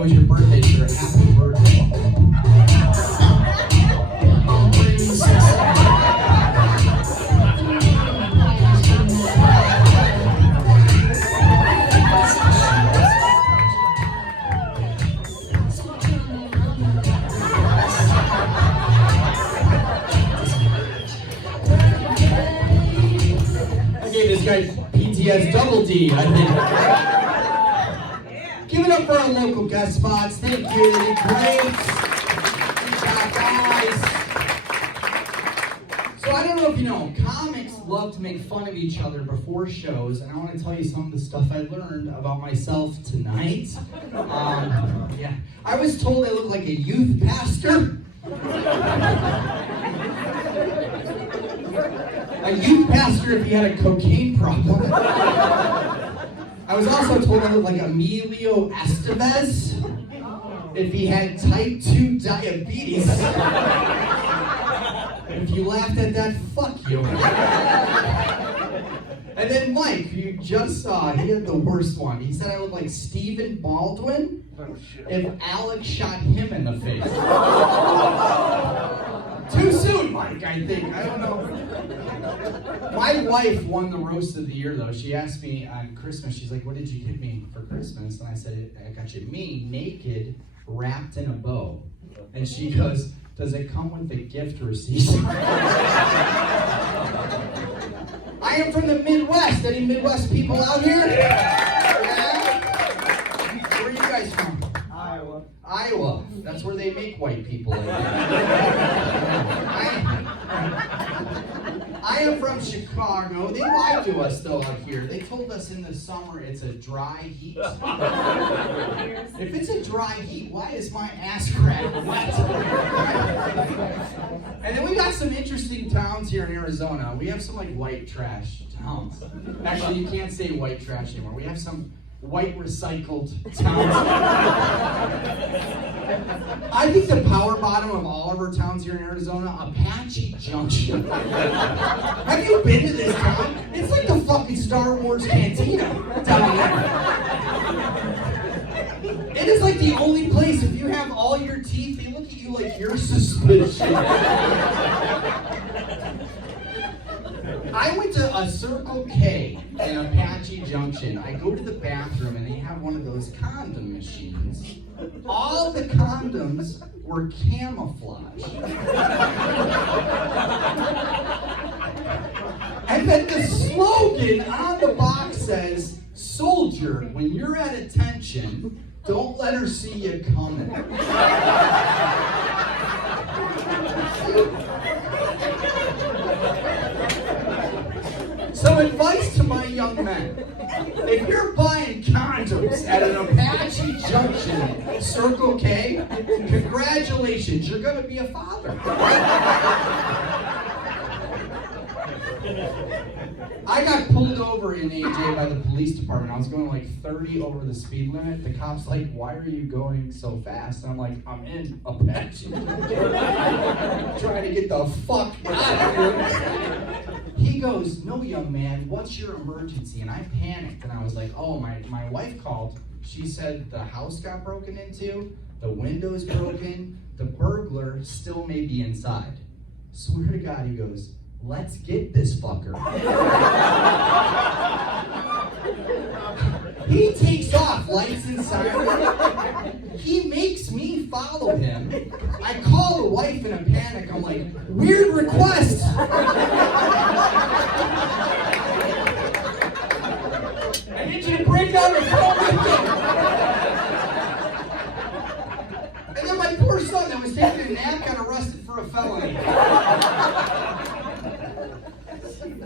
it was your birthday, sure. Happy birthday. I gave this guy PTS double D, I think. Give it up for our local guest spots. Thank you. They did great. Good job, guys. So I don't know if you know, comics love to make fun of each other before shows, and I want to tell you some of the stuff I learned about myself tonight. Yeah, I was told I look like a youth pastor. A youth pastor if he had a cocaine problem. I was also told I looked like Emilio Estevez if he had type 2 diabetes. If you laughed at that, fuck you. And then Mike, who you just saw, he had the worst one. He said I look like Stephen Baldwin if Alex shot him in the face. Too soon, Mike, I think. I don't know. My wife won the roast of the year, though. She asked me on Christmas, she's like, what did you get me for Christmas? And I said, I got you me naked, wrapped in a bow. And she goes, does it come with a gift receipt? I am from the Midwest. Any Midwest people out here? Yeah? Where are you guys from? Iowa. That's where they make white people. I am from Chicago. They lied to us though out here. They told us in the summer it's a dry heat. If it's a dry heat, why is my ass crack wet? And then we got some interesting towns here in Arizona. We have some like white trash towns. Actually, you can't say white trash anymore. We have some white recycled towns. I think the power bottom of all of our towns here in Arizona, Apache Junction. Have you been to this town? It's like the fucking Star Wars cantina down there. It is like the only place, if you have all your teeth, they look at you like you're suspicious. I went to a Circle K in Apache Junction. I go to the bathroom and they have one of those condom machines. All the condoms were camouflage. And then the slogan on the box says, soldier, when you're at attention, don't let her see you coming. So advice to my young men, if you're buying condoms at an Apache Junction Circle K, congratulations, you're going to be a father. I got pulled over in AJ by the police department. I was going like 30 over the speed limit. The cop's like, why are you going so fast? And I'm like, I'm in Apache. Trying to get the fuck out of here. He goes, no, young man, what's your emergency? And I panicked, and I was like, oh, my wife called. She said the house got broken into, the window's broken, the burglar still may be inside. Swear to God, he goes, let's get this fucker. He takes off, lights and siren. He makes me follow him. I call the wife in a panic. I'm like, weird request. I need you to break down the phone window. And then my poor son that was taking a nap got arrested for a felony.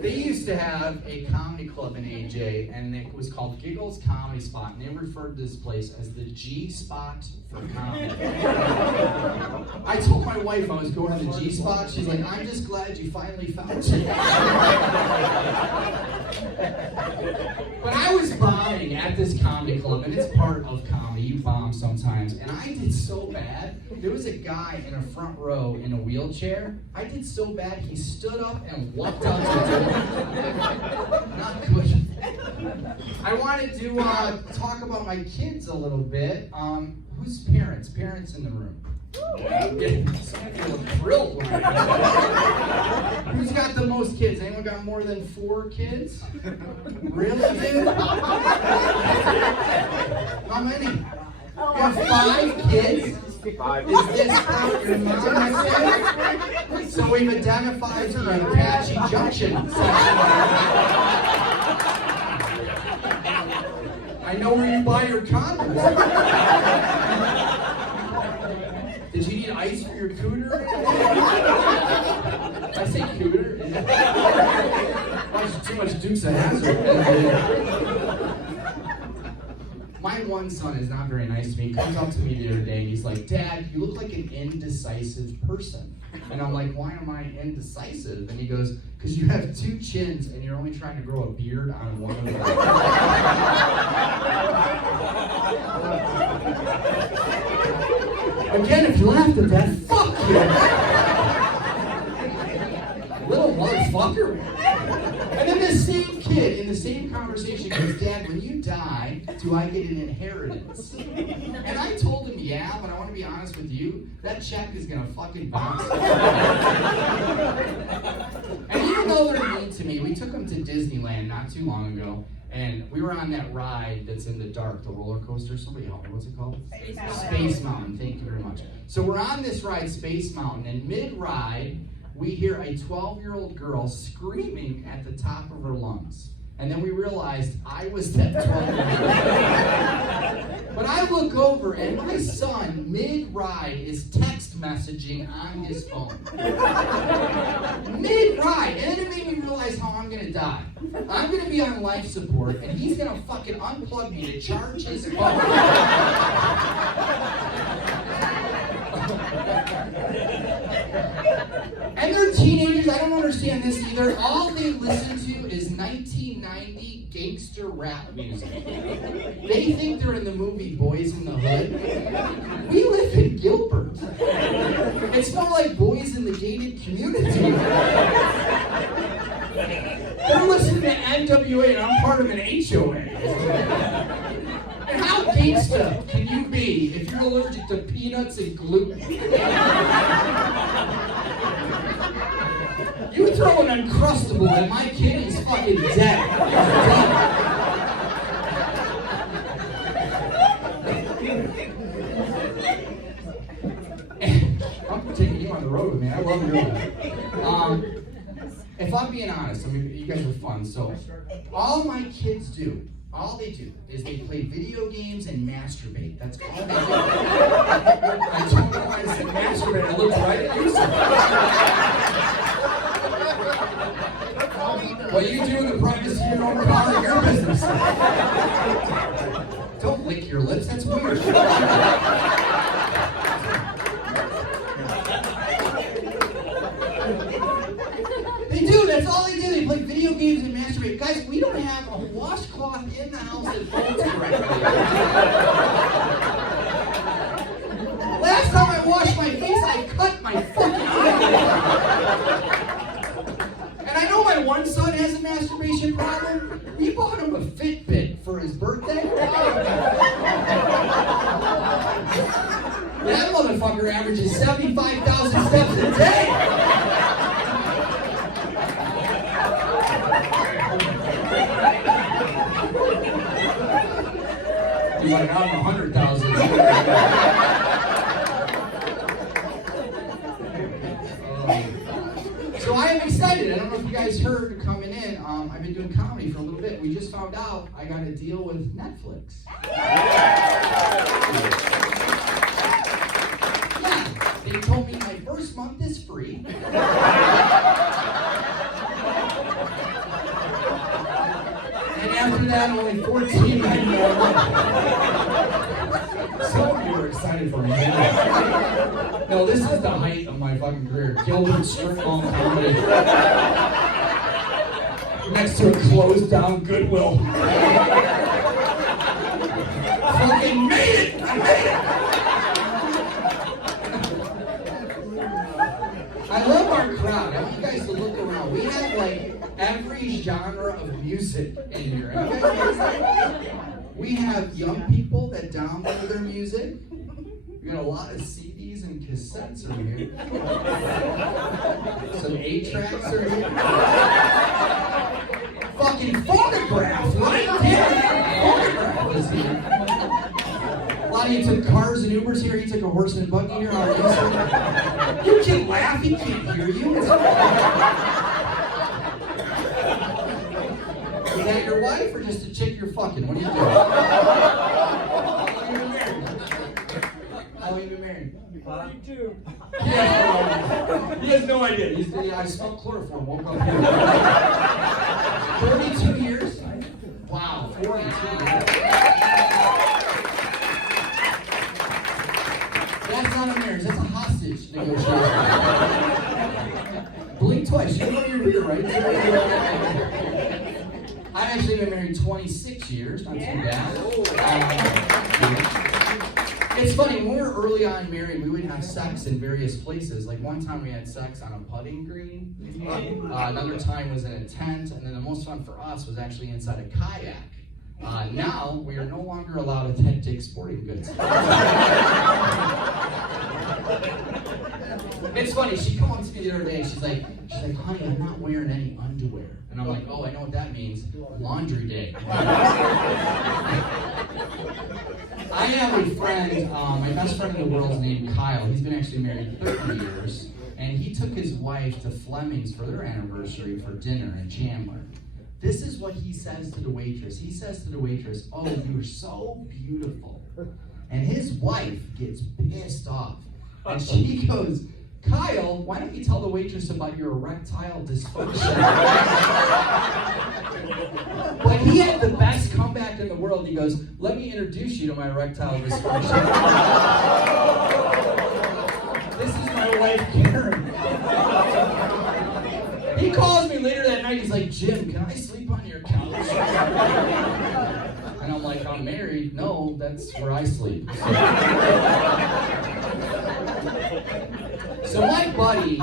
They used to have a comedy club in AJ, and it was called Giggles Comedy Spot, and they referred to this place as the G Spot for comedy. I told my wife I was going to the G Spot. She's like, I'm just glad you finally found it. But I was bombing at this comedy club, and it's part of comedy. You bomb sometimes. And I did so bad. There was a guy in a front row in a wheelchair. I did so bad, he stood up and walked out the door. Not good. I wanted to talk about my kids a little bit. Who's parents? Parents in the room? Yeah, some of you look thrilled when I Who's got the most kids? Anyone got more than 4 kids? Really, dude? How many? You have 5 kids? 5. Is this how your mom is? So we've identified the Apache Junction section. I know where you buy your condoms. Did you need ice for your cooter? I say cooter. Watch too much Dukes of Hazzard. My one son is not very nice to me. He comes up to me the other day and he's like, "Dad, you look like an indecisive person." And I'm like, "Why am I indecisive?" And he goes, "Because you have 2 chins and you're only trying to grow a beard on one of them." Again, if you laughed at that, fuck you! Little motherfucker. And then this same kid in the same conversation goes, "Dad, when you die, do I get an inheritance?" And I told him, "Yeah, but I want to be honest with you, that check is gonna fucking bounce." And even though they're mean to me, we took them to Disneyland not too long ago, and we were on that ride that's in the dark, the roller coaster. Somebody help me, what's it called? Space Mountain, thank you very much. So we're on this ride, Space Mountain, and mid-ride, we hear a 12-year-old girl screaming at the top of her lungs. And then we realized I was that 12-year-old. But I look over and my son, mid-ride, is text messaging on his phone. Mid-ride. And then it made me realize how I'm going to die. I'm going to be on life support and he's going to fucking unplug me to charge his phone. And they're teenagers, I don't understand this either. All they listen to is 1990 gangster rap music. They think they're in the movie Boys in the Hood. We live in Gilbert. It's more like Boys in the Gated Community. They're listening to NWA and I'm part of an HOA. And how gangsta can you be if you're allergic to peanuts and gluten? You throw an Uncrustable at my kid, he's fucking dead. I'm taking you on the road with me. I love doing that. If I'm being honest, I mean, you guys are fun. So, all my kids do, all they do is they play video games and masturbate. That's all they do. I told them I said masturbate. I looked right at you. What you do in the privacy of your own car is your business. Don't lick your lips. That's weird. They do. That's all they do. They play video games and masturbate. Guys, we don't have a washcloth in the house that folds correctly. Last time I washed my face, I cut my fucking eye. And I know my one son has a masturbation problem. We bought him a Fitbit for his birthday. That motherfucker averages 75,000 steps a day. He's like, I'm 100,000. So I am excited. I don't know if you guys heard coming in. I've been doing comedy for a little bit. We just found out I got a deal with Netflix. Yeah, they told me my first month is free. And after that, only $14.99 more. Some of you are excited for me. No, this is the height of my fucking career. Gilbert Strip Mall comedy. Next to a closed down Goodwill. Fucking made it! I made it! I love our crowd. I want you guys to look around. We have like every genre of music in here. And you guys notice that? We have young people that download their music. We got a lot of CDs and cassettes are here. Some 8-tracks are here. Fucking phonograph right there. Phonograph is here. A lot of you took cars and Ubers here. He took a horse and buggy here. You can laugh. He can't hear you. Is that your wife or just a chick you're fucking? What are you doing? How long have you been married? 42. Yeah. He has no idea. I smelled chloroform. Woke up here. 32 years? Wow, 42 years. That's not a marriage. That's a hostage negotiation. Blink twice. You know you're here, right? I've actually been married 26 years. Not too bad. It's funny, when we were early on married, we would have sex in various places. Like one time we had sex on a putting green. Another time was in a tent. And then the most fun for us was actually inside a kayak. Now, we are no longer allowed authentic sporting goods. It's funny, she came up to me the other day, she's like, honey, I'm not wearing any underwear. And I'm like, oh, I know what that means. Laundry day. I have a friend, my best friend in the world is named Kyle. He's been actually married 30 years. And he took his wife to Fleming's for their anniversary for dinner in Chandler. This is what he says to the waitress. He says to the waitress, oh, you're so beautiful. And his wife gets pissed off. And she goes, Kyle, why don't you tell the waitress about your erectile dysfunction? But he had the best comeback in the world. He goes, let me introduce you to my erectile dysfunction. This is my wife, Karen. He calls me later that night. He's like, Jim, can I sleep on your couch? And I'm like, I'm married. No, that's where I sleep. So my buddy,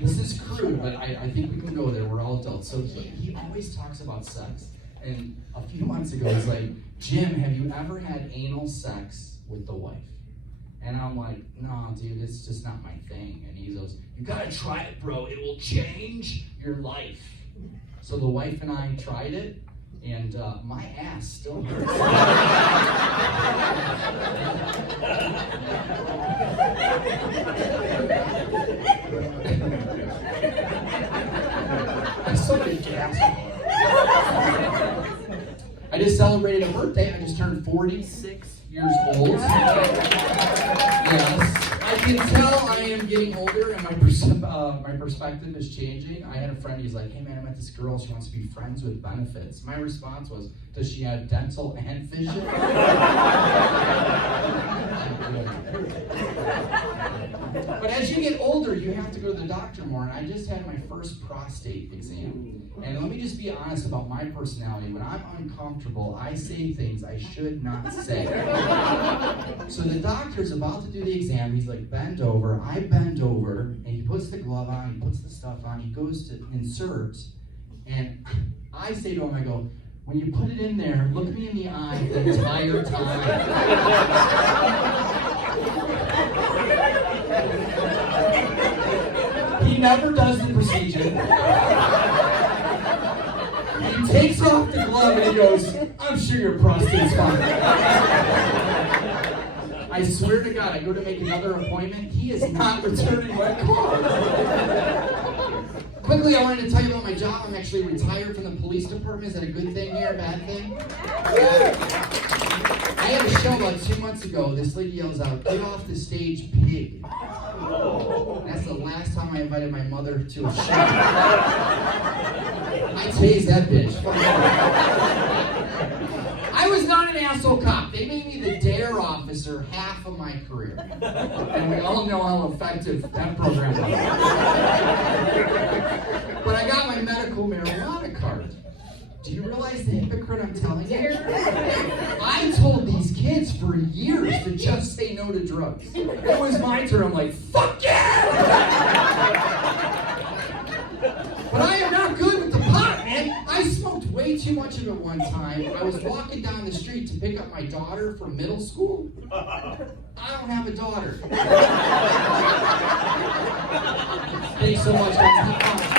this is crude, but I think we can go there. We're all adults. So he always talks about sex. And a few months ago, he's like, Jim, have you ever had anal sex with the wife? And I'm like, no, dude, it's just not my thing. And he goes, you gotta try it, bro. It will change your life. So the wife and I tried it, and my ass still hurts. I sort of gasped. I just celebrated a birthday. I just turned 46 years old. Yes. I can tell I am getting older and my perspective is changing. I had a friend, he's like, hey man, I met this girl, she wants to be friends with benefits. My response was, does she have dental and vision? But as you get older, you have to go to the doctor more, and I just had my first prostate exam. And let me just be honest about my personality. When I'm uncomfortable, I say things I should not say. So the doctor's about to do the exam. He's like, bend over. I bend over, and he puts the glove on, he puts the stuff on, he goes to insert, and I say to him, I go, when you put it in there, look me in the eye the entire time. He never does the procedure. He takes off the glove and he goes, I'm sure your prostate's fine. I swear to God, I go to make another appointment, he is not returning my call. Quickly, I wanted to tell you about my job. I'm actually retired from the police department. Is that a good thing here, a bad thing? I had a show about 2 months ago. This lady yells out, get off the stage, pig. That's the last time I invited my mother to a show. I tased that bitch. I was not an asshole cop. They made me the DARE officer half of my career. And we all know how effective that program was. But I got my medical marijuana card. Do you realize the hypocrite I'm telling you? I told these kids for years to just say no to drugs. It was my turn. I'm like, fuck yeah! But I am not good with the too much of it one time. I was walking down the street to pick up my daughter from middle school. I don't have a daughter. Thanks so much, guys.